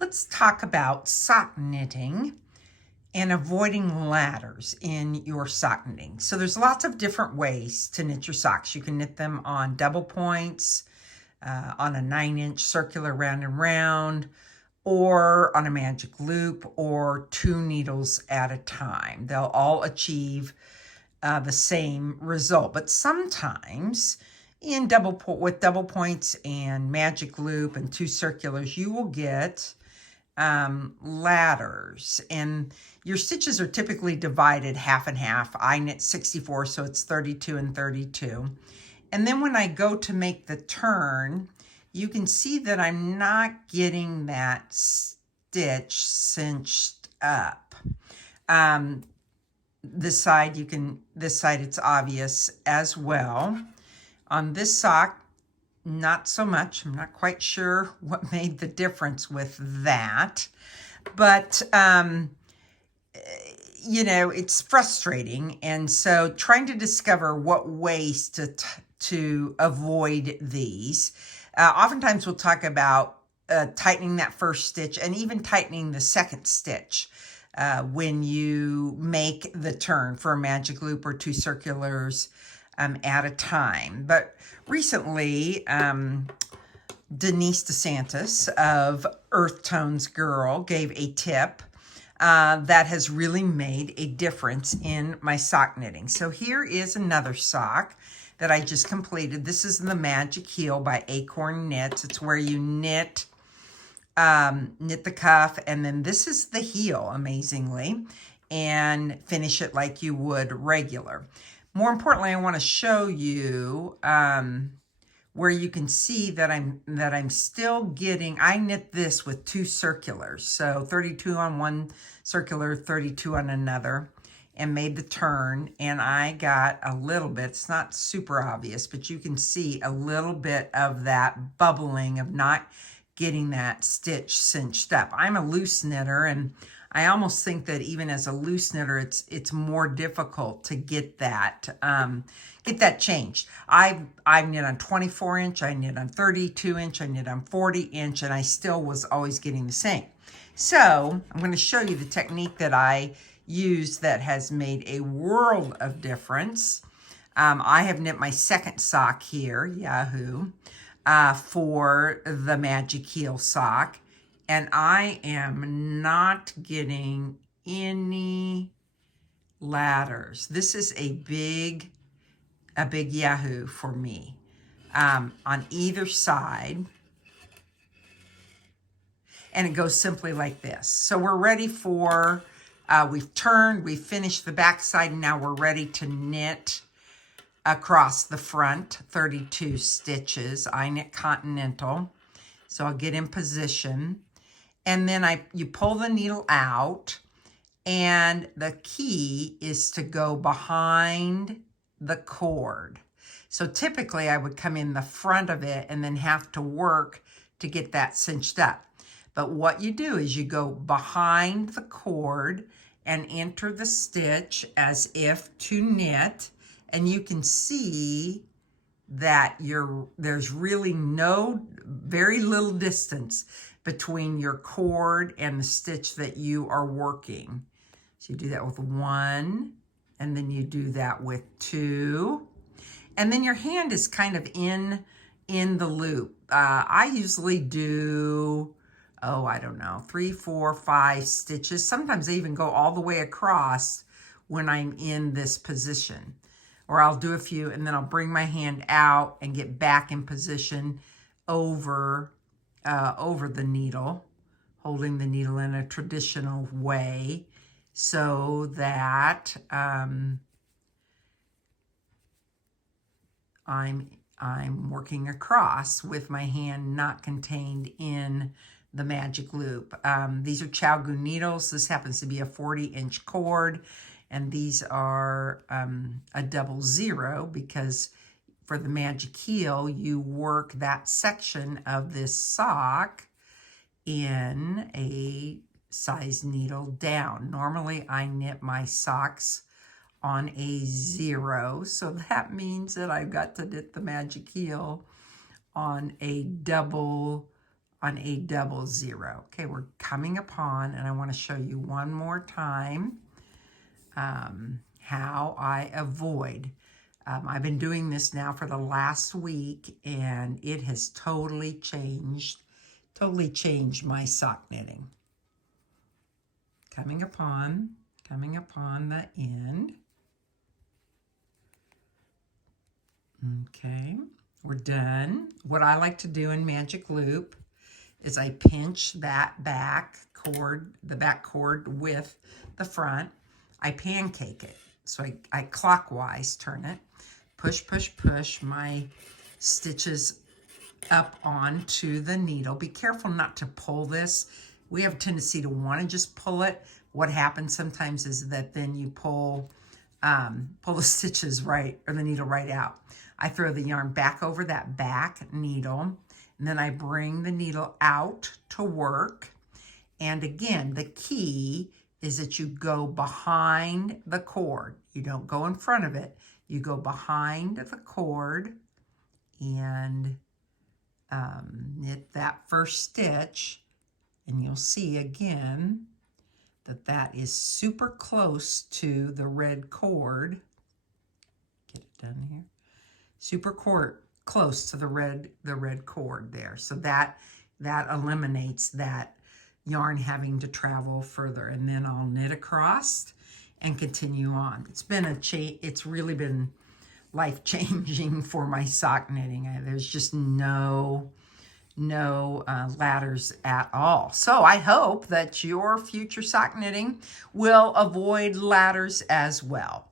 Let's talk about sock knitting and avoiding ladders in your sock knitting. So there's lots of different ways to knit your socks. You can knit them on double points, on a 9-inch circular round and round, or on a magic loop, or 2 needles at a time. They'll all achieve the same result, but sometimes with double points and magic loop and 2 circulars, you will get ladders, and your stitches are typically divided half and half. I knit 64, so it's 32 and 32. And then when I go to make the turn, you can see that I'm not getting that stitch cinched up. This side it's obvious as well. On this sock, not so much. I'm not quite sure what made the difference with that, but you know, it's frustrating. And so trying to discover what ways to avoid these. Oftentimes we'll talk about tightening that first stitch and even tightening the second stitch when you make the turn for a magic loop or 2 circulars at a time. But recently, Denise DeSantis of Earthtones Girl gave a tip that has really made a difference in my sock knitting. So here is another sock that I just completed. This is the Magic Heel by Acorn Knits. It's where you knit the cuff, and then this is the heel, amazingly, and finish it like you would regular. More importantly, I want to show you where you can see that I'm still getting, I knit this with 2 circulars, so 32 on one circular, 32 on another, and made the turn, and I got a little bit, it's not super obvious, but you can see a little bit of that bubbling of not getting that stitch cinched up. I'm a loose knitter, and I almost think that even as a loose knitter, it's more difficult to get that changed. I've knit on 24-inch, I knit on 32-inch, I knit on 40-inch, and I still was always getting the same. So I'm going to show you the technique that I use that has made a world of difference. I have knit my second sock here, Yahoo, for the Magic Heel sock, and I am not getting any ladders. This is a big Yahoo for me on either side. And it goes simply like this. So we're ready for, we've turned, we've finished the back side, and now we're ready to knit across the front, 32 stitches. I knit continental. So I'll get in position. And then you pull the needle out, and the key is to go behind the cord. So typically I would come in the front of it and then have to work to get that cinched up. But what you do is you go behind the cord and enter the stitch as if to knit, and you can see that there's really very little distance between your cord and the stitch that you are working. So you do that with 1, and then you do that with 2, and then your hand is kind of in the loop. I usually do, I don't know, 3, 4, 5 stitches. Sometimes I even go all the way across when I'm in this position. Or I'll do a few, and then I'll bring my hand out and get back in position over the needle, holding the needle in a traditional way, so that I'm working across with my hand not contained in the magic loop. These are Chow-Gu needles. This happens to be a 40-inch cord, and these are a 00 because for the Magic Heel, you work that section of this sock in a size needle down. Normally, I knit my socks on a 0, so that means that I've got to knit the Magic Heel on a double on a double zero. Okay, we're coming upon, and I want to show you one more time how I avoid. I've been doing this now for the last week, and it has totally changed my sock knitting. Coming upon the end. Okay, we're done. What I like to do in Magic Loop is I pinch that back cord, the back cord with the front. I pancake it. So I clockwise turn it, push, push, push my stitches up onto the needle. Be careful not to pull this. We have a tendency to want to just pull it. What happens sometimes is that then you pull the stitches right, or the needle right out. I throw the yarn back over that back needle, and then I bring the needle out to work. And again, the key is that you go behind the cord. You don't go in front of it. You go behind the cord and knit that first stitch, and you'll see again that that is super close to the red cord. Get it done here. Super close to the red cord there. So that eliminates that yarn having to travel further. And then I'll knit across and continue on. It's really been life-changing for my sock knitting. There's just no ladders at all. So I hope that your future sock knitting will avoid ladders as well.